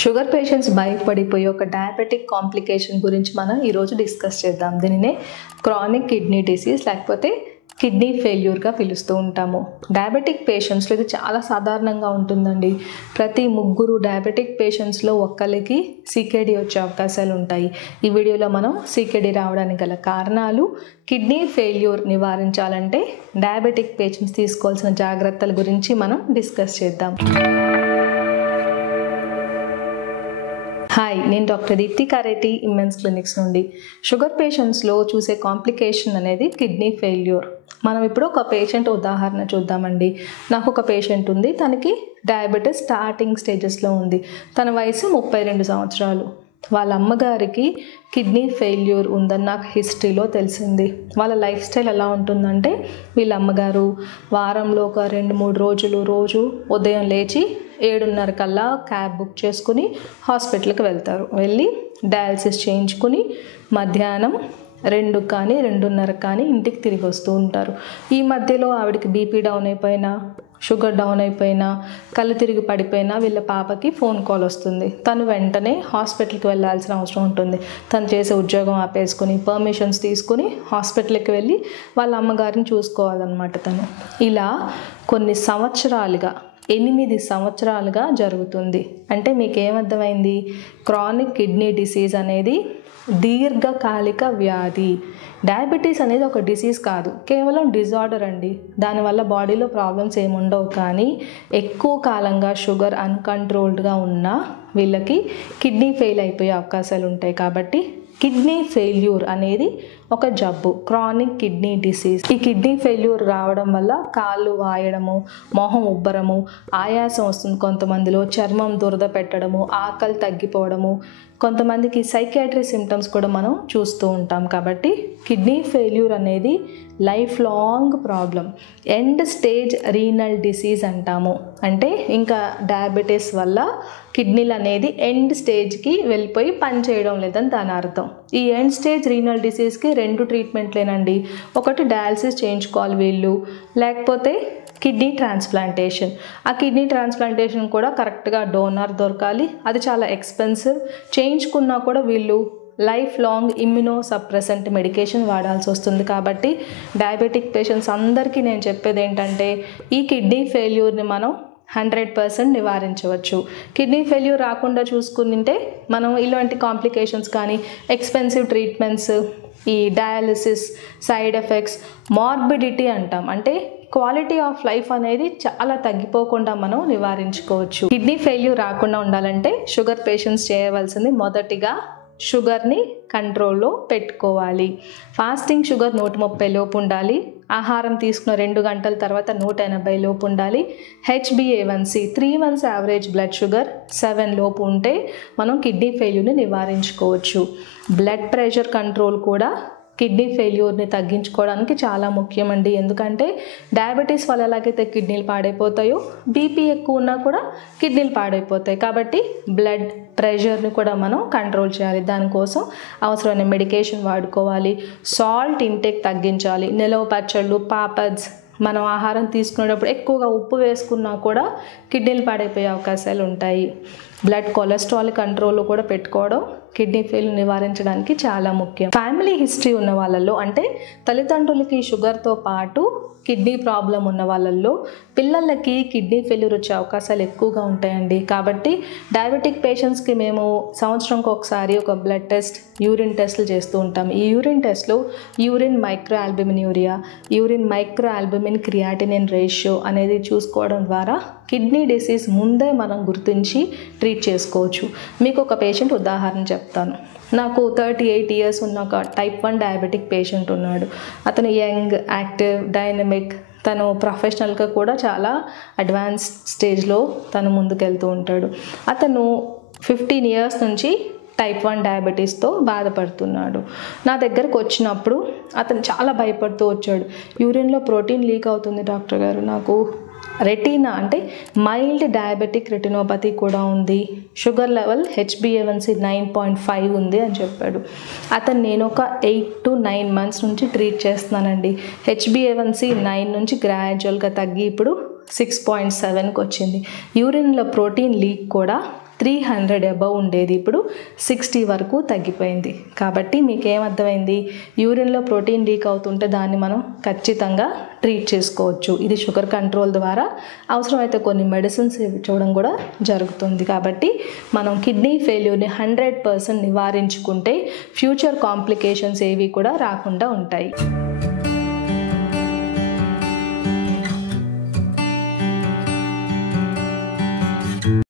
Sugar patients భయపడిపోయి ఒక diabetic complication గురించి మనం ఈరోజు డిస్కస్ చేద్దాం. దీనినే క్రానిక్ కిడ్నీ డిసీజ్ లేకపోతే కిడ్నీ ఫెయిల్యూర్గా పిలుస్తూ ఉంటాము. డయాబెటిక్ పేషెంట్స్లో ఇది చాలా సాధారణంగా ఉంటుందండి. ప్రతి 3 డయాబెటిక్ పేషెంట్స్లో ఒక్కరికి సికేడి వచ్చే అవకాశాలు ఉంటాయి. ఈ వీడియోలో మనం సికేడి రావడానికి గల కారణాలు, కిడ్నీ ఫెయిల్యూర్ నివారించాలంటే డయాబెటిక్ పేషెంట్స్ తీసుకోవాల్సిన జాగ్రత్తల గురించి మనం డిస్కస్ చేద్దాం. హాయ్, నేను డాక్టర్ దీప్తి కారేటి, ఇమ్మెన్స్ క్లినిక్స్ నుండి. షుగర్ పేషెంట్స్లో చూసే కాంప్లికేషన్ అనేది కిడ్నీ ఫెయిల్యూర్. మనం ఇప్పుడు ఒక పేషెంట్ ఉదాహరణ చూద్దామండి. నాకు ఒక పేషెంట్ ఉంది, తనకి డయాబెటీస్ స్టార్టింగ్ స్టేజెస్లో ఉంది. తన వయసు 32 సంవత్సరాలు. వాళ్ళ అమ్మగారికి కిడ్నీ ఫెయిల్యూర్ ఉందని నాకు హిస్టరీలో తెలిసింది. వాళ్ళ లైఫ్ స్టైల్ ఎలా ఉంటుందంటే, వీళ్ళ అమ్మగారు వారంలో ఒక 2-3 రోజులు రోజు ఉదయం లేచి 7:30 కల్లా క్యాబ్ బుక్ చేసుకుని హాస్పిటల్కి వెళ్తారు. వెళ్ళి డయాలసిస్ చేయించుకుని మధ్యాహ్నం 2 కానీ 2:30 కానీ ఇంటికి తిరిగి వస్తూ ఉంటారు. ఈ మధ్యలో ఆవిడకి బీపీ డౌన్ అయిపోయినా, షుగర్ డౌన్ అయిపోయినా, కళ్ళు తిరిగి పడిపోయినా వీళ్ళ పాపకి ఫోన్ కాల్ వస్తుంది. తను వెంటనే హాస్పిటల్కి వెళ్ళాల్సిన అవసరం ఉంటుంది. తను చేసే ఉద్యోగం ఆపేసుకుని పర్మిషన్స్ తీసుకుని హాస్పిటల్కి వెళ్ళి వాళ్ళ అమ్మగారిని చూసుకోవాలన్నమాట తను. ఇలా కొన్ని సంవత్సరాలుగా 8 సంవత్సరాలుగా జరుగుతుంది. అంటే మీకు ఏమర్థమైంది? క్రానిక్ కిడ్నీ డిసీజ్ అనేది దీర్ఘకాలిక వ్యాధి. డయాబెటీస్ అనేది ఒక డిసీజ్ కాదు, కేవలం డిజార్డర్ అండి. దానివల్ల బాడీలో ప్రాబ్లమ్స్ ఏముండవు, కానీ ఎక్కువ కాలంగా షుగర్ అన్కంట్రోల్డ్గా ఉన్నా వీళ్ళకి కిడ్నీ ఫెయిల్ అయిపోయే అవకాశాలు ఉంటాయి. కాబట్టి కిడ్నీ ఫెయిల్యూర్ అనేది ఒక జబ్బు, క్రానిక్ కిడ్నీ డిసీజ్. ఈ కిడ్నీ ఫెయిల్యూర్ రావడం వల్ల కాళ్ళు వాయడము, మొహం ఉబ్బరము, ఆయాసం వస్తుంది. కొంతమందిలో చర్మం దురద పెట్టడము, ఆకలి తగ్గిపోవడము, కొంతమందికి సైకియాట్రీ సిమ్టమ్స్ కూడా మనం చూస్తూ ఉంటాం. కాబట్టి కిడ్నీ ఫెయిల్యూర్ అనేది life long problem. End stage renal disease అంటాము. అంటే ఇంకా డయాబెటీస్ వల్ల కిడ్నీలు అనేది ఎండ్ స్టేజ్కి వెళ్ళిపోయి పనిచేయడం లేదని దాని అర్థం. ఈ ఎండ్ స్టేజ్ రీనల్ డిసీజ్కి 2 ట్రీట్మెంట్లేనండి. ఒకటి డయాలసిస్ చేయించుకోవాలి వీళ్ళు, లేకపోతే కిడ్నీ ట్రాన్స్ప్లాంటేషన్. ఆ కిడ్నీ ట్రాన్స్ప్లాంటేషన్ కూడా కరెక్ట్గా డోనర్ దొరకాలి. అది చాలా ఎక్స్పెన్సివ్. చేయించుకున్నా కూడా వీళ్ళు life long immuno suppressant medication వాడాల్సి వస్తుంది. కాబట్టి డయాబెటిక్ పేషెంట్స్ అందరికీ నేను చెప్పేది ఏంటంటే, ఈ కిడ్నీ ఫెయిల్యూర్ని మనం 100% నివారించవచ్చు. కిడ్నీ ఫెయిల్యూర్ రాకుండా చూసుకుంటే మనం ఇలాంటి కాంప్లికేషన్స్ కానీ, ఎక్స్పెన్సివ్ ట్రీట్మెంట్స్, ఈ డయాలసిస్, సైడ్ ఎఫెక్ట్స్, మార్బిడిటీ అంటాం, అంటే క్వాలిటీ ఆఫ్ లైఫ్ అనేది చాలా తగ్గిపోకుండా మనం నివారించుకోవచ్చు. కిడ్నీ ఫెయిల్యూర్ రాకుండా ఉండాలంటే షుగర్ పేషెంట్స్ చేయవలసింది మొదటిగా షుగర్ని కంట్రోల్లో పెట్టుకోవాలి. ఫాస్టింగ్ షుగర్ 130 లోపు ఉండాలి. ఆహారం తీసుకున్న 2 గంటల తర్వాత 180 లోపు ఉండాలి. HbA1c 3 months average blood sugar 7 లోపు ఉంటే మనం కిడ్నీ ఫెయిల్యూర్ని నివారించుకోవచ్చు. బ్లడ్ ప్రెషర్ కంట్రోల్ కూడా కిడ్నీ ఫెయిల్యూర్ని తగ్గించుకోవడానికి చాలా ముఖ్యమండి. ఎందుకంటే డయాబెటీస్ వల్ల ఎలాగైతే కిడ్నీలు పాడైపోతాయో, బీపీ ఎక్కువ ఉన్నా కూడా కిడ్నీలు పాడైపోతాయి. కాబట్టి బ్లడ్ ప్రెషర్ని కూడా మనం కంట్రోల్ చేయాలి. దానికోసం అవసరమైన మెడికేషన్ వాడుకోవాలి. సాల్ట్ ఇంటేక్ తగ్గించాలి. నిలవ పచ్చళ్ళు, పాపడ్స్, మనం ఆహారం తీసుకునేటప్పుడు ఎక్కువగా ఉప్పు వేసుకున్నా కూడా కిడ్నీలు పాడైపోయే అవకాశాలు ఉంటాయి. బ్లడ్ కొలెస్ట్రాల్ కంట్రోల్లో కూడా పెట్టుకోవడం కిడ్నీ ఫెయిల్యూర్ నివారించడానికి చాలా ముఖ్యం. ఫ్యామిలీ హిస్టరీ ఉన్న వాళ్ళల్లో, అంటే తల్లిదండ్రులకి షుగర్తో పాటు కిడ్నీ ప్రాబ్లం ఉన్న వాళ్ళల్లో పిల్లలకి కిడ్నీ ఫెయిల్యూర్ వచ్చే అవకాశాలు ఎక్కువగా ఉంటాయండి. కాబట్టి డయాబెటిక్ పేషెంట్స్కి మేము సంవత్సరంకి ఒకసారి ఒక బ్లడ్ టెస్ట్, యూరిన్ టెస్ట్లు చేస్తూ ఉంటాం. ఈ యూరిన్ టెస్ట్లో urine micro albuminuria, urine micro albumin creatinine ratio అనేది చూసుకోవడం ద్వారా కిడ్నీ డిసీజ్ ముందే మనం గుర్తించి ట్రీట్ చేసుకోవచ్చు. మీకు ఒక పేషెంట్ ఉదాహరణ చెప్తాను. నాకు 38 years ఉన్న ఒక type 1 డయాబెటిక్ పేషెంట్ ఉన్నాడు. అతను యంగ్, యాక్టివ్, డైనమిక్. తను ప్రొఫెషనల్గా కూడా చాలా అడ్వాన్స్ స్టేజ్లో తను ముందుకెళ్తూ ఉంటాడు. అతను 15 years నుంచి type 1 డయాబెటీస్తో బాధపడుతున్నాడు. నా దగ్గరకు వచ్చినప్పుడు అతను చాలా భయపడుతూ వచ్చాడు. యూరిన్లో ప్రోటీన్ లీక్ అవుతుంది డాక్టర్ గారు, నాకు రెటీనా అంటే మైల్డ్ డయాబెటిక్ రెటినోపతి కూడా ఉంది, షుగర్ లెవెల్ HbA1c 9.5 ఉంది అని చెప్పాడు. అతను నేను ఒక 8 to 9 months నుంచి ట్రీట్ చేస్తున్నానండి. HbA1c 9 నుంచి గ్రాడ్యువల్గా తగ్గి ఇప్పుడు 6.7కి వచ్చింది. యూరిన్లో ప్రోటీన్ లీక్ కూడా 300 అబవ్ ఉండేది, ఇప్పుడు 60 వరకు తగ్గిపోయింది. కాబట్టి మీకు ఏమర్థమైంది, యూరిన్లో ప్రోటీన్ లీక్ అవుతుంటే దాన్ని మనం ఖచ్చితంగా ట్రీట్ చేసుకోవచ్చు. ఇది షుగర్ కంట్రోల్ ద్వారా అవసరమైతే కొన్ని మెడిసిన్స్ ఇవ్వడం కూడా జరుగుతుంది. కాబట్టి మనం కిడ్నీ ఫెయిల్యూర్ని 100% నివారించుకుంటే ఫ్యూచర్ కాంప్లికేషన్స్ ఏవి కూడా రాకుండా ఉంటాయి.